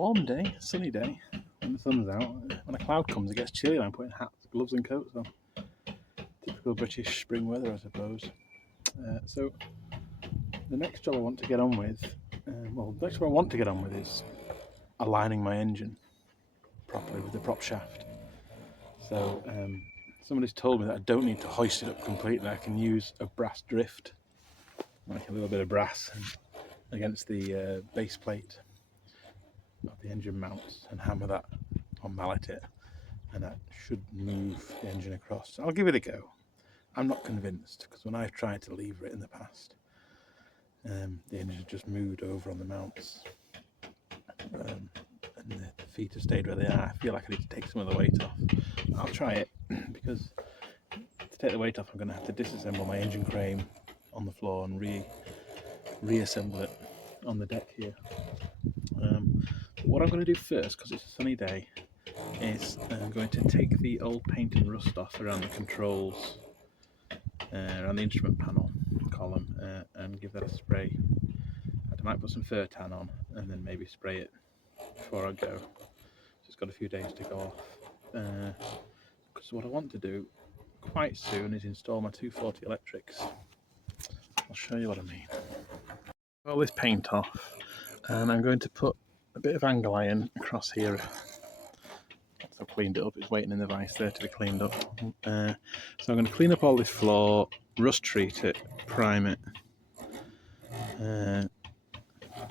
warm day, sunny day, when the sun's out. When a cloud comes, it gets chilly and I'm putting hats, gloves and coats on. Typical British spring weather, I suppose. So the next job I want to get on with, the next job I want to get on with is aligning my engine properly with the prop shaft. So somebody's told me that I don't need to hoist it up completely. I can use a brass drift, like a little bit of brass against the base plate of the engine mounts, and hammer that or mallet it, and that should move the engine across. I'll give it a go. I'm not convinced, because when I've tried to lever it in the past, the engine just moved over on the mounts, and the feet have stayed where they are. I feel like I need to take some of the weight off. I'll try it, because to take the weight off I'm going to have to disassemble my engine frame on the floor and reassemble it on the deck here. What I'm going to do first, because it's a sunny day, is I'm going to take the old paint and rust off around the controls, around the instrument panel column, and give that a spray. I might put some fur tan on and then maybe spray it before I go. So it's got a few days to go off. Because what I want to do quite soon is install my 240 electrics. I'll show you what I mean. All this paint off, and I'm going to put a bit of angle iron across here. I've cleaned it up, it's waiting in the vise there to be cleaned up. So I'm going to clean up all this floor, rust treat it, prime it.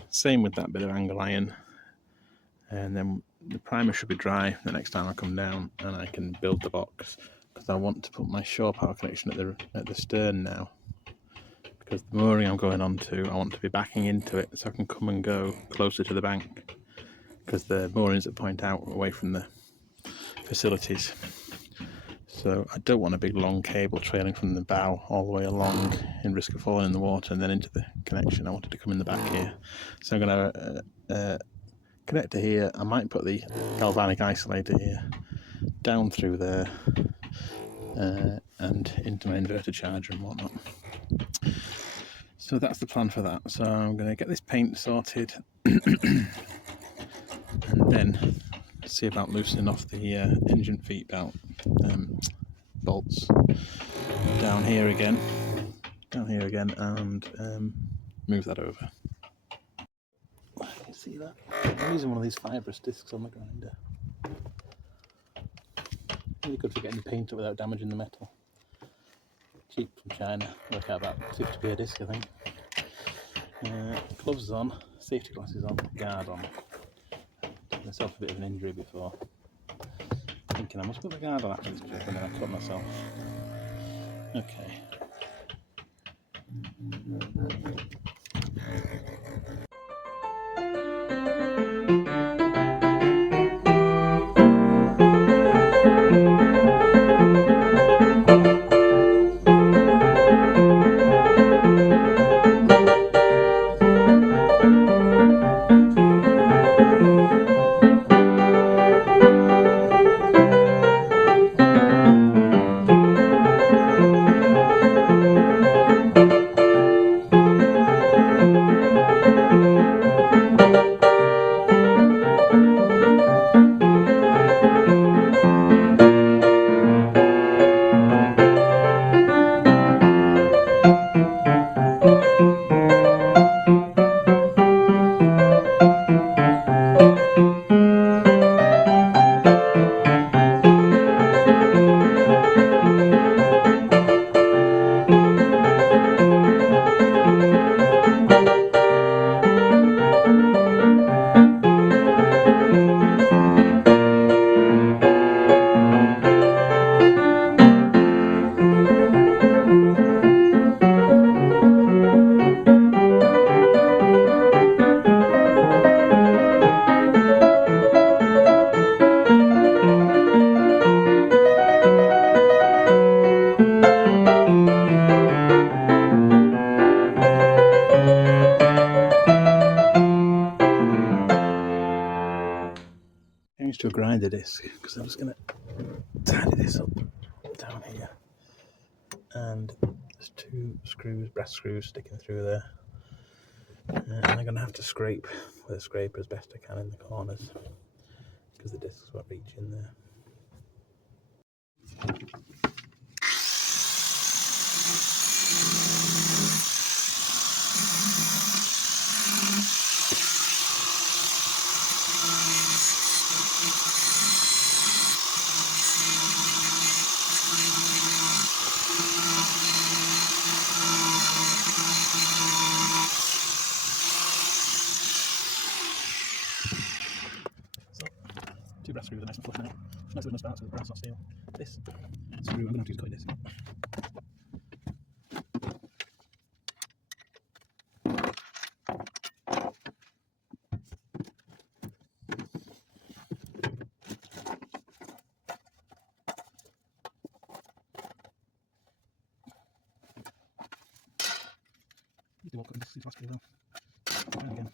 Same with that bit of angle iron, and then the primer should be dry the next time I come down, and I can build the box, because I want to put my shore power connection at the stern now, because the mooring I'm going on to, I want to be backing into it so I can come and go closer to the bank, because the moorings that point out away from the facilities. So I don't want a big long cable trailing from the bow all the way along in risk of falling in the water and then into the connection. I want it to come in the back here. So I'm going to connector here. I might put the galvanic isolator here, down through there, and into my inverter charger and whatnot. So that's the plan for that. So I'm going to get this paint sorted and then see about loosening off the engine feet belt bolts down here again, and move that over. You can see that I'm using one of these fibrous discs on the grinder. Really good for getting paint up without damaging the metal. Cheap from China, work out about 50p a disc, I think. Gloves on, safety glasses on, guard on. Took myself a bit of an injury before, thinking I must put the guard on after this trip, and then I cut myself. Okay. To a grinder disc, because I'm just going to tidy this up down here, and there's two screws, brass screws sticking through there. And I'm going to have to scrape with a scraper as best I can in the corners because the discs won't reach in there. So, 2 brass screws are nice and flush now. Nice with no sparks with brass or steel. This screw, I'm going to have to use cutting disc. These do all cutting discs, these last few though. And again.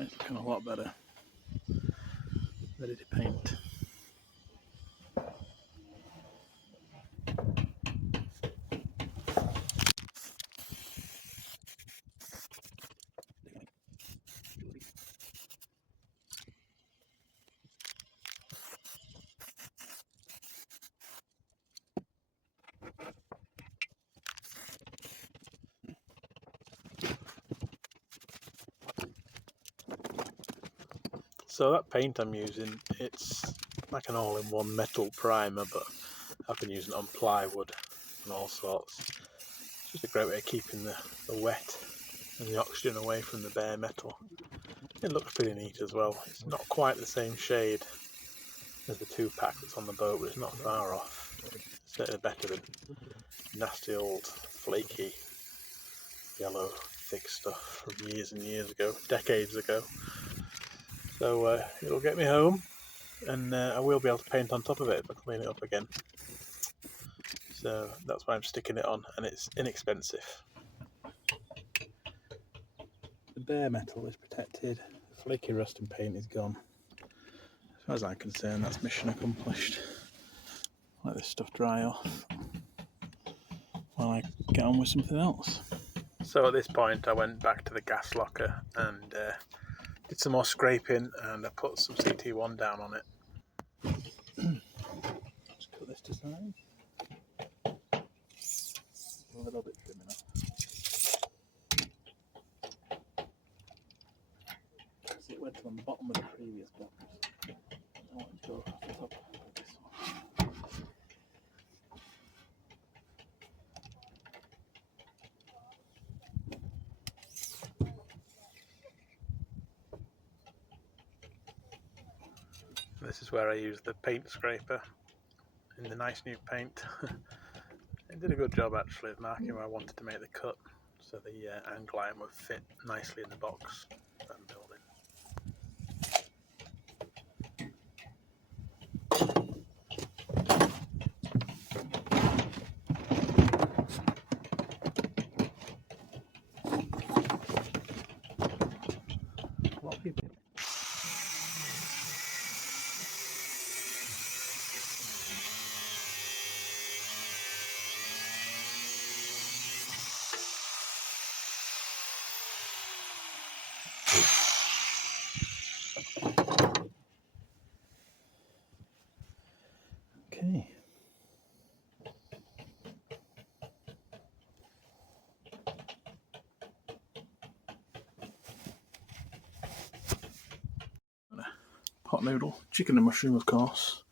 It's looking a lot better. Ready to paint. So that paint I'm using, it's like an all-in-one metal primer, but I've been using it on plywood and all sorts. It's just a great way of keeping the wet and the oxygen away from the bare metal. It looks pretty neat as well. It's not quite the same shade as the 2-pack that's on the boat, but it's not far off. It's certainly better than nasty old flaky yellow thick stuff from years and years ago, decades ago. So it'll get me home, and I will be able to paint on top of it if I clean it up again. So that's why I'm sticking it on, and it's inexpensive. The bare metal is protected, the flaky rust and paint is gone. As far as I'm concerned, that's mission accomplished. Let this stuff dry off while I get on with something else. So at this point I went back to the gas locker and did some more scraping, and I put some CT1 down on it. size. A little bit trim enough. See, it went on the bottom of the previous box. I want to go across the top of this one. This is where I use the paint scraper in the nice new paint. It did a good job actually of marking where I wanted to make the cut, so the angle iron would fit nicely in the box that I'm building. A lot of people. Okay. Pot noodle, chicken and mushroom of course.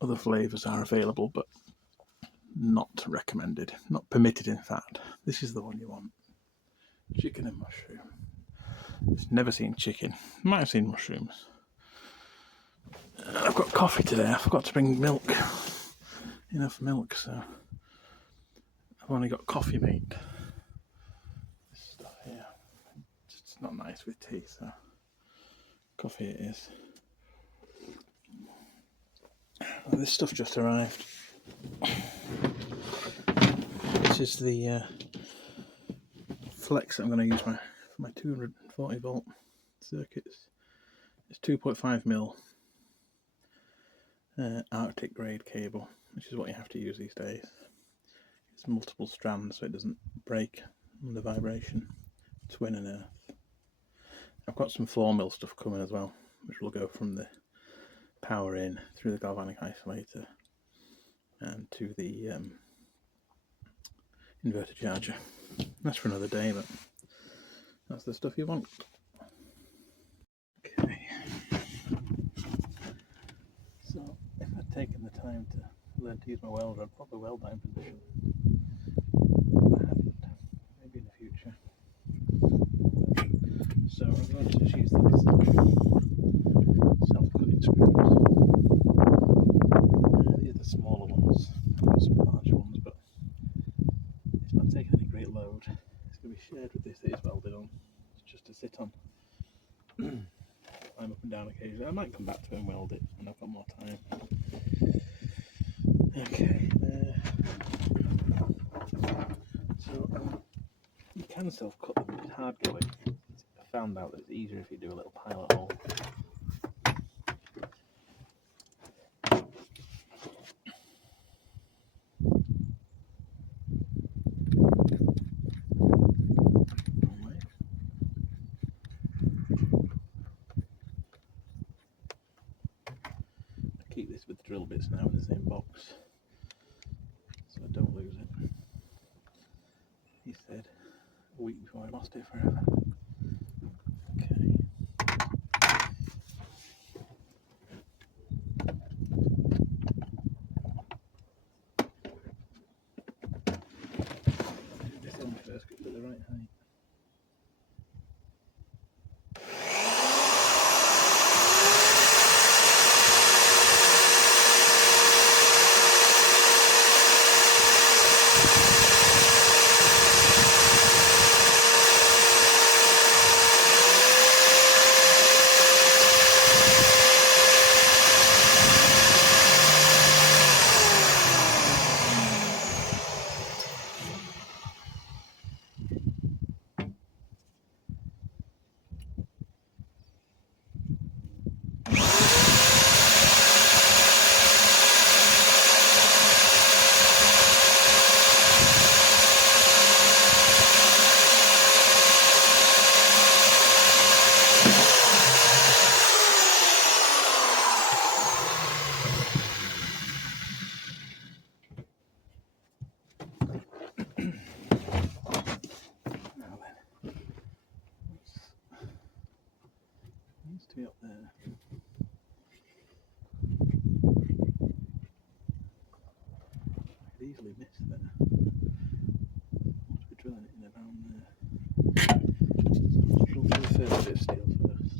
Other flavours are available but not recommended, not permitted in fact. This is the one you want. Chicken and mushroom. It's never seen chicken, might have seen mushrooms. I've got coffee today, I forgot to bring milk. Enough milk, so I've only got coffee mate. This stuff here, it's not nice with tea, so coffee it is. Oh, this stuff just arrived. This is the flex that I'm going to use for my 240 volt circuits. It's 2.5mm Arctic grade cable, which is what you have to use these days. It's multiple strands so it doesn't break under vibration. Twin and earth. I've got some 4mm stuff coming as well, which will go from the power in through the galvanic isolator and to the inverter charger. That's for another day, but that's the stuff you want. Okay, so if I'd taken the time to learn to use my welder, I'd probably weld that in position. I haven't, maybe in the future. So I'm going to just use these self-cutting screws. These are the smaller ones, I've got some larger ones, but it's not taking any great load. It's going to be shared with this that is welded on. It's just to sit on. Climb up and down occasionally. I might come back to it and weld it when I've got more time. Okay, so you can self-cut them, it's hard going. I found out that it's easier if you do a little pilot hole. I keep this with drill bits now in the same box, so I don't lose it. He said a week before I lost it forever. Okay. This one first, get to the right height. slightly missed there. Must be drilling it in around there. So drill through the first bit of steel first.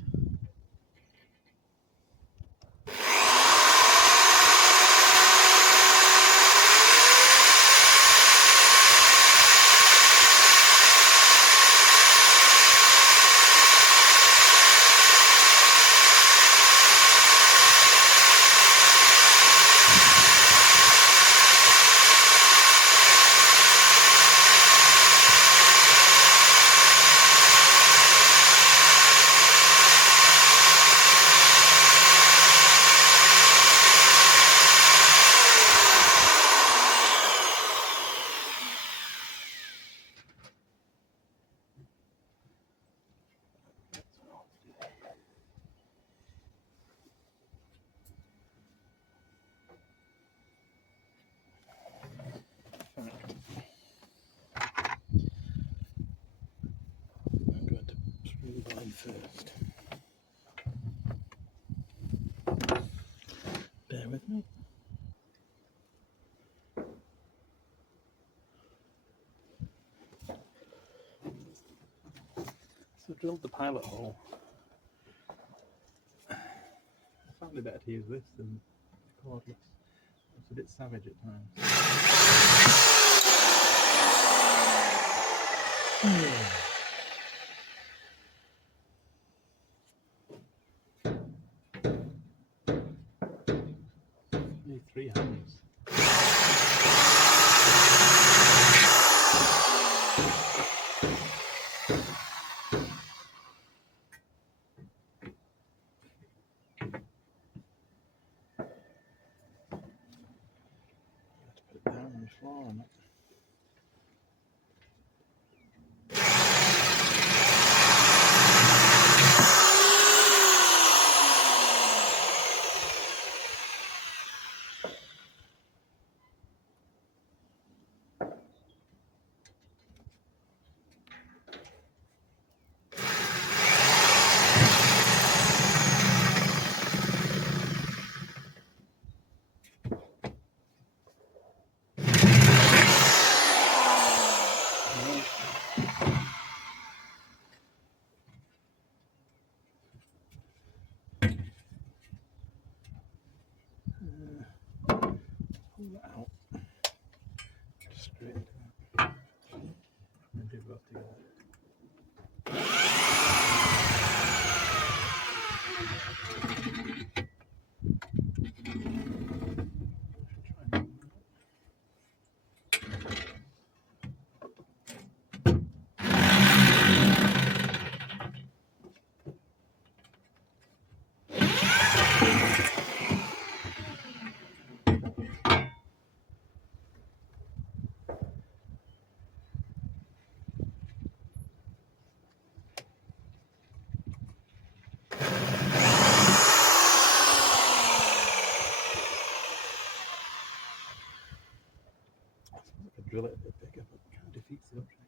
First. Bear with me. So I drilled the pilot hole. I found it better to use this than cordless. It's a bit savage at times. Need 3 hands. Put it down on the floor and pull that out. Just straighten it out. And do both together. Drill it a bit bigger, but it kind of defeats the object.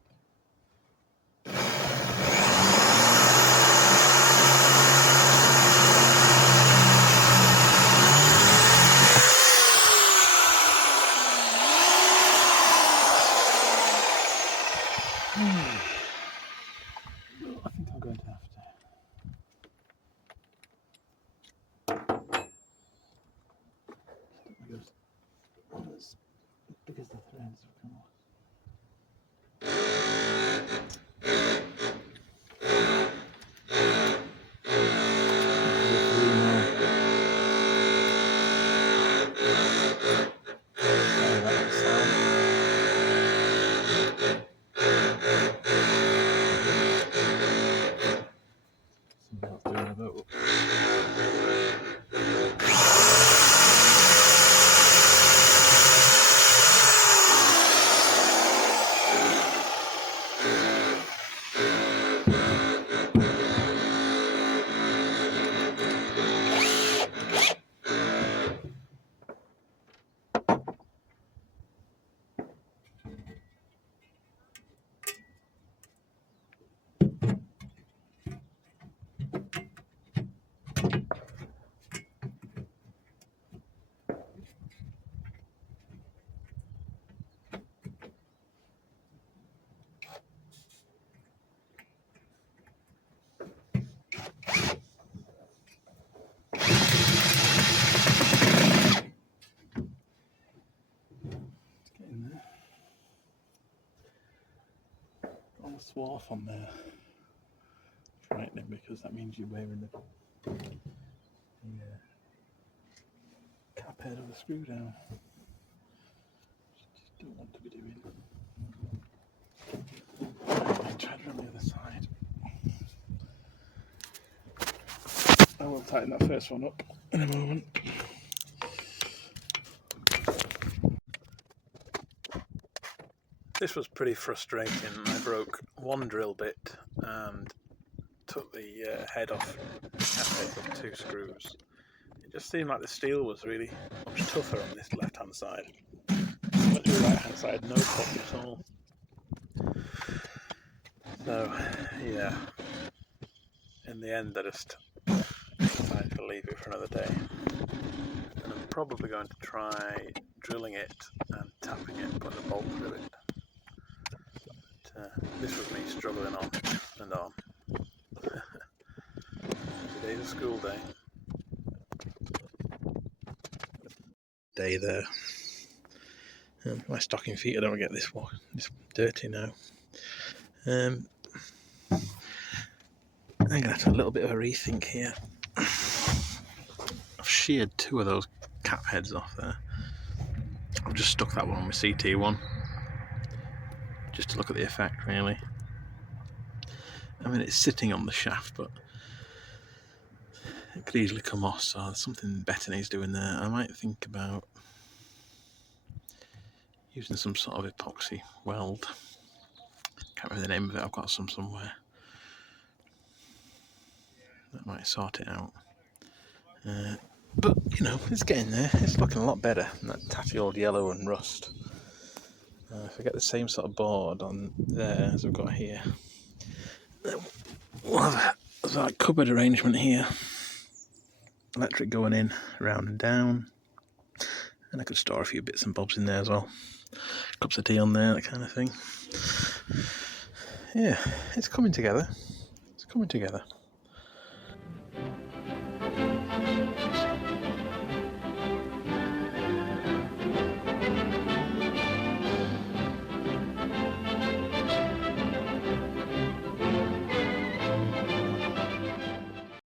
I think I'm going to have to. As big as the threads have come off. swarf on there. Frightening, because that means you're wearing the cap head of the screw down. Just don't want to be doing. I'll try it on the other side. I will tighten that first one up in a moment. This was pretty frustrating. I broke one drill bit and took the head off, cap heads off 2 screws. It just seemed like the steel was really much tougher on this left hand side. But the right hand side, no problem at all. So yeah, in the end I just decided to leave it for another day. And I'm probably going to try drilling it and tapping it and putting a bolt through it. This was me struggling on and on. Today's a school day. Day there. My stocking feet, I don't want to get this dirty now. I'm going to have to have a little bit of a rethink here. I've sheared 2 of those cap heads off there. I've just stuck that one on my CT1. Just to look at the effect, really. I mean, it's sitting on the shaft, but it could easily come off, so there's something better needs doing there. I might think about using some sort of epoxy weld. Can't remember the name of it, I've got some somewhere. That might sort it out. But, you know, it's getting there. It's looking a lot better than that tatty old yellow and rust. If I get the same sort of board on there as I've got here, we'll have a cupboard arrangement here. Electric going in, round and down. And I could store a few bits and bobs in there as well. Cups of tea on there, that kind of thing. Yeah, it's coming together. It's coming together.